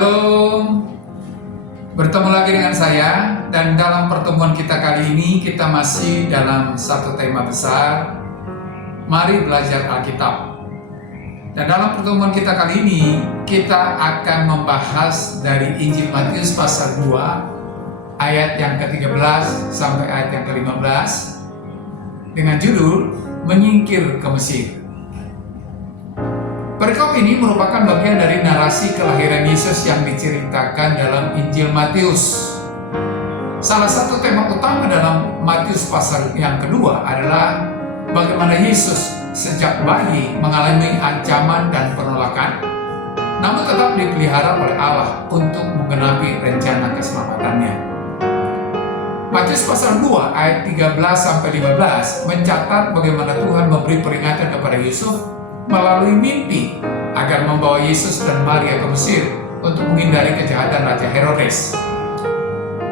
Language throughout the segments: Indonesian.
Shalom, bertemu lagi dengan saya, dan dalam pertemuan kita kali ini kita masih dalam satu tema besar. Mari belajar Alkitab. Dan dalam pertemuan kita kali ini kita akan membahas dari Injil Matius pasal 2 ayat yang ke-13 sampai ayat yang ke-15 dengan judul Menyingkir ke Mesir. Perikop ini merupakan bagian dari narasi kelahiran Yesus yang diceritakan dalam Injil Matius. Salah satu tema utama dalam Matius pasal yang kedua adalah bagaimana Yesus sejak bayi mengalami ancaman dan penolakan, namun tetap dipelihara oleh Allah untuk menggenapi rencana keselamatannya. Matius pasal 2 ayat 13-15 mencatat bagaimana Tuhan memberi peringatan kepada Yusuf melalui mimpi agar membawa Yesus dan Maria ke Mesir untuk menghindari kejahatan Raja Herodes.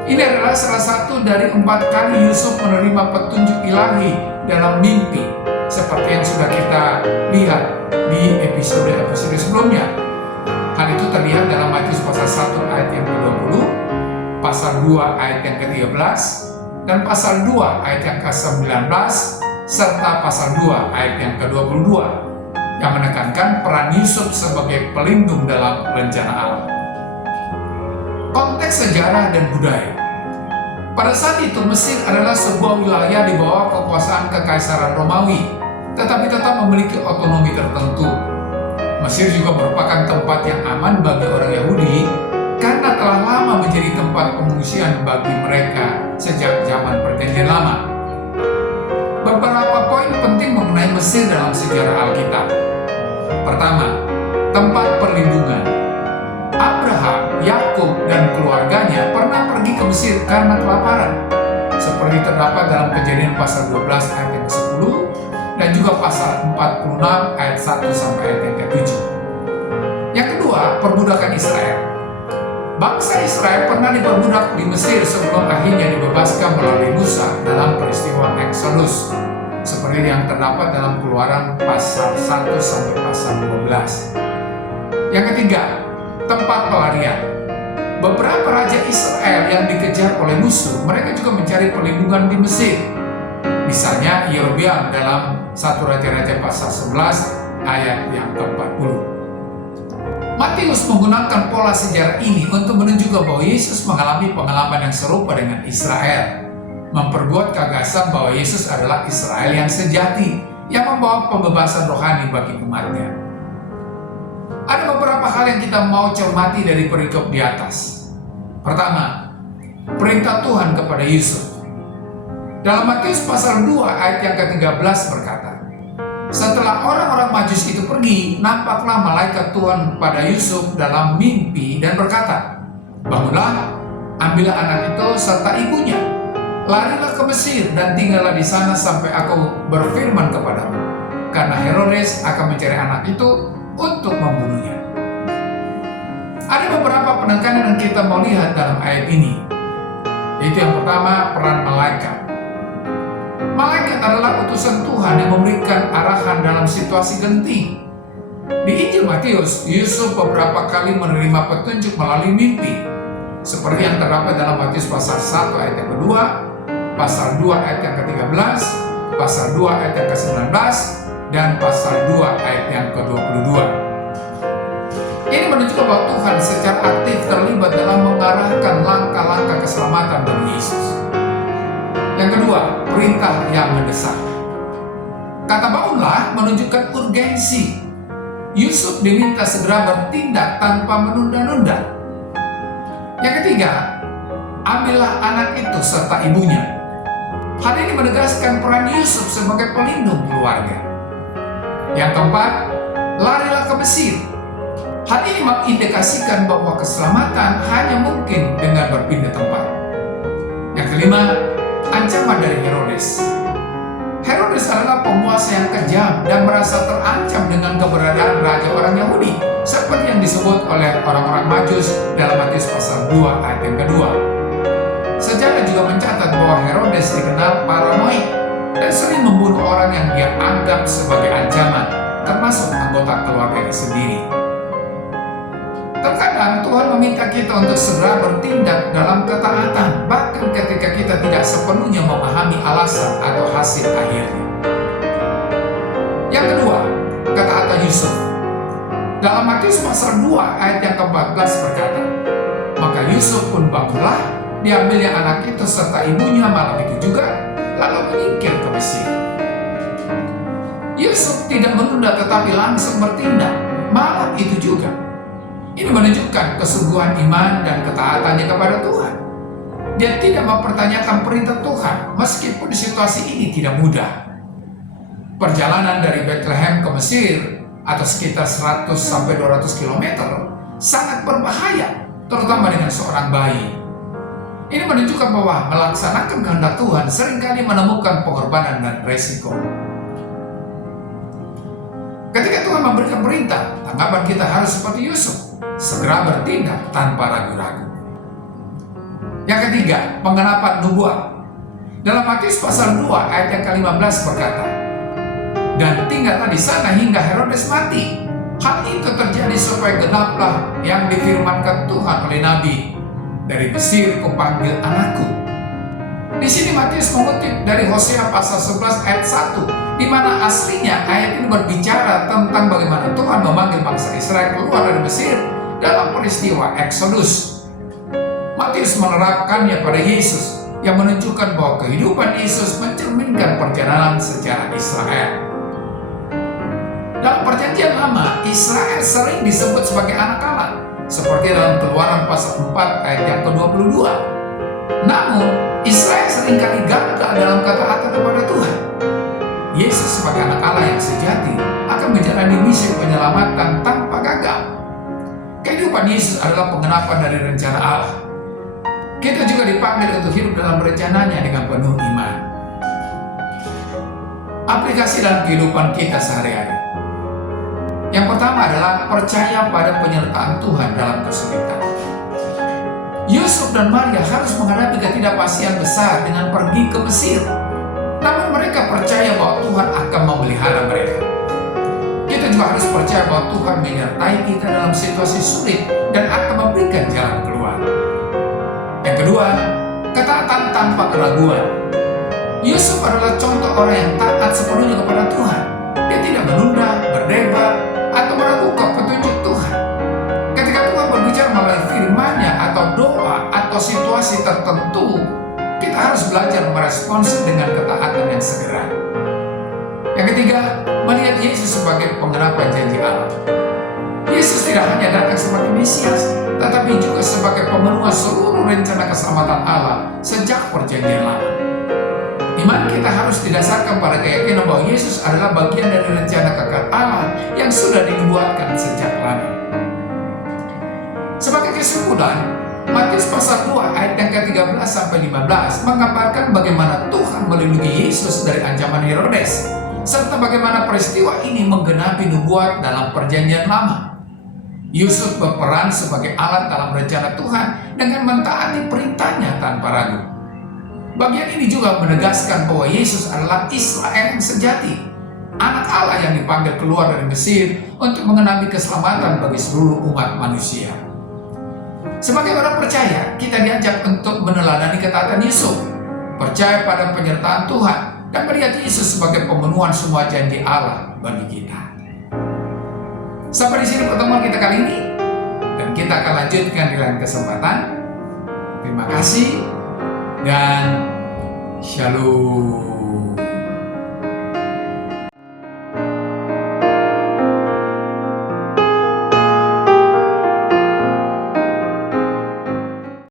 Ini adalah salah satu dari 4 kali Yusuf menerima petunjuk ilahi dalam mimpi, seperti yang sudah kita lihat di episode sebelumnya. Hal itu terlihat dalam Matius pasal 1 ayat yang ke-20, pasal 2 ayat yang ke-13, dan pasal 2 ayat yang ke-19, serta pasal 2 ayat yang ke-22. Yang menekankan peran Yusuf sebagai pelindung dalam rencana Allah. Konteks sejarah dan budaya. Pada saat itu Mesir adalah sebuah wilayah di bawah kekuasaan Kekaisaran Romawi, tetapi tetap memiliki otonomi tertentu. Mesir juga merupakan tempat yang aman bagi orang Yahudi karena telah lama menjadi tempat pengungsian bagi mereka sejak zaman Perjanjian Lama. Beberapa poin penting mengenai Mesir dalam sejarah Alkitab. Pertama, tempat perlindungan. Abraham, Yakub, dan keluarganya pernah pergi ke Mesir karena kelaparan, seperti terdapat dalam Kejadian pasal 12 ayat yang ke-10 dan juga pasal 46 ayat 1 sampai ayat yang ke-7. Yang kedua, perbudakan Israel. Bangsa Israel pernah diperbudak di Mesir sebelum akhirnya dibebaskan melalui Musa dalam peristiwa Exodus, seperti yang terdapat dalam Keluaran pasal 1 sampai pasal 12. Yang ketiga, tempat pelarian. Beberapa raja Israel yang dikejar oleh musuh, mereka juga mencari perlindungan di Mesir. Misalnya Yerobeam dalam 1 Raja-Raja pasal 11 ayat yang ke-40. Matius menggunakan pola sejarah ini untuk menunjukkan bahwa Yesus mengalami pengalaman yang serupa dengan Israel, memperkuat gagasan bahwa Yesus adalah Israel yang sejati, yang membawa pembebasan rohani bagi umatnya. Ada beberapa hal yang kita mau cermati dari perikop di atas. Pertama, perintah Tuhan kepada Yusuf. Dalam Matius pasal 2 ayat yang ke-13 berkata, setelah orang-orang Majus itu pergi, nampaklah malaikat Tuhan pada Yusuf dalam mimpi dan berkata, bangunlah, ambillah anak itu serta ibunya, larilah ke Mesir dan tinggallah di sana sampai aku berfirman kepadamu, karena Herodes akan mencari anak itu untuk membunuhnya. Ada beberapa penekanan yang kita mau lihat dalam ayat ini. Yaitu yang pertama, peran malaikat. Malaikat adalah utusan Tuhan yang memberikan arahan dalam situasi genting. Di Injil Matius, Yusuf beberapa kali menerima petunjuk melalui mimpi, seperti yang terdapat dalam Matius pasal 1 ayat yang kedua, pasal 2 ayat yang ke-13, pasal 2 ayat yang ke-19, dan pasal 2 ayat yang ke-22. Ini menunjukkan bahwa Tuhan secara aktif terlibat dalam mengarahkan langkah-langkah keselamatan bagi Yesus. Yang kedua, perintah yang mendesak. Kata bangunlah menunjukkan urgensi. Yusuf diminta segera bertindak tanpa menunda-nunda. Yang ketiga, ambillah anak itu serta ibunya. Hal ini menegaskan peran Yusuf sebagai pelindung keluarga. Yang keempat, larilah ke Mesir. Hal ini mengindikasikan bahwa keselamatan hanya mungkin dengan berpindah tempat. Yang kelima, ancaman dari Herodes. Herodes adalah penguasa yang kejam dan merasa terancam dengan keberadaan raja orang Yahudi, seperti yang disebut oleh orang-orang Majus dalam Matius pasal 2 ayat yang kedua. Sejarah juga mencatat bahwa Herodes dikenal paranoid dan sering membunuh orang yang dia anggap sebagai ancaman, termasuk anggota keluarganya sendiri. Terkadang Dan Tuhan meminta kita untuk segera bertindak dalam ketaatan, bahkan ketika kita tidak sepenuhnya memahami alasan atau hasil akhirnya. Yang kedua, ketaatan Yusuf. Dalam Matius pasal 2 ayat yang ke-14 berkata, "Maka Yusuf pun bangunlah, diambilnya anak itu serta ibunya malam itu juga, lalu menyingkir ke Mesir." Yusuf tidak menunda tetapi langsung bertindak malam itu juga. Ini menunjukkan kesungguhan iman dan ketaatannya kepada Tuhan. Dia tidak mempertanyakan perintah Tuhan meskipun situasi ini tidak mudah. Perjalanan dari Bethlehem ke Mesir atau sekitar 100-200 km sangat berbahaya, terutama dengan seorang bayi. Ini menunjukkan bahwa melaksanakan kehendak Tuhan seringkali menemukan pengorbanan dan resiko. Ketika Tuhan memberikan perintah, tanggapan kita harus seperti Yusuf, segera bertindak tanpa ragu-ragu. Yang ketiga, penggenapan nubuat. Dalam Matius pasal 2 ayat yang ke-15 berkata, "Dan tinggallah di sana hingga Herodes mati. Hal itu terjadi supaya genaplah yang difirmankan Tuhan oleh Nabi, dari Mesir kupanggil anakku." Di sini Matius mengutip dari Hosea pasal 11 ayat 1, di mana aslinya ayat ini berbicara tentang bagaimana Tuhan memanggil bangsa Israel keluar dari Mesir dalam peristiwa Exodus. Matius menerapkannya pada Yesus, yang menunjukkan bahwa kehidupan Yesus mencerminkan perjalanan sejarah Israel. Dalam Perjanjian Lama, Israel sering disebut sebagai anak Allah, seperti dalam Keluaran pasal 4 ayat yang ke-22. Namun, Israel seringkali gagal dalam ketaatan kepada Tuhan. Yesus sebagai anak Allah yang sejati akan menjalani misi penyelamatan tanpa gagal. Kehidupan Yesus adalah penggenapan dari rencana Allah. Kita juga dipanggil untuk hidup dalam rencananya dengan penuh iman. Aplikasi dalam kehidupan kita sehari-hari. Yang pertama adalah percaya pada penyertaan Tuhan dalam kesulitan. Yusuf dan Maria harus menghadapi ketidakpastian besar dengan pergi ke Mesir. Namun mereka percaya bahwa Tuhan akan memelihara mereka. Kita juga harus percaya bahwa Tuhan menyertai kita dalam situasi sulit dan akan memberikan jalan keluar. Yang kedua, ketaatan tanpa keraguan. Yusuf adalah contoh orang yang taat sepenuhnya kepada Tuhan. Dia tidak menunda, berdebat, atau meragukan petunjuk Tuhan. Ketika Tuhan berbicara melalui firman-Nya atau doa atau situasi tertentu, kita harus belajar merespons dengan ketaatan yang segera. Yang ketiga, melihat Yesus sebagai penggenapan janji Allah. Yesus tidak hanya datang sebagai Mesias, tetapi juga sebagai pemenuhan seluruh rencana keselamatan Allah sejak Perjanjian Lama. Iman kita harus didasarkan pada keyakinan bahwa Yesus adalah bagian dari rencana kekal Allah yang sudah dinubuatkan sejak lama. Sebagai kesimpulan, Matius pasal 2 ayat yang ke-13-15 menggambarkan bagaimana Tuhan melindungi Yesus dari ancaman Herodes, serta bagaimana peristiwa ini menggenapi nubuat dalam Perjanjian Lama. Yusuf berperan sebagai alat dalam rencana Tuhan dengan mentaati perintahnya tanpa ragu. Bagian ini juga menegaskan bahwa Yesus adalah Israel yang sejati, anak Allah yang dipanggil keluar dari Mesir untuk mengenapi keselamatan bagi seluruh umat manusia. Sebagai orang percaya, kita diajak untuk meneladani ketaatan Yusuf, percaya pada penyertaan Tuhan, dan melihat Yesus sebagai pemenuhan semua janji Allah bagi kita. Sampai di sini pertemuan kita kali ini, dan kita akan lanjutkan di lain kesempatan. Terima kasih dan shalom.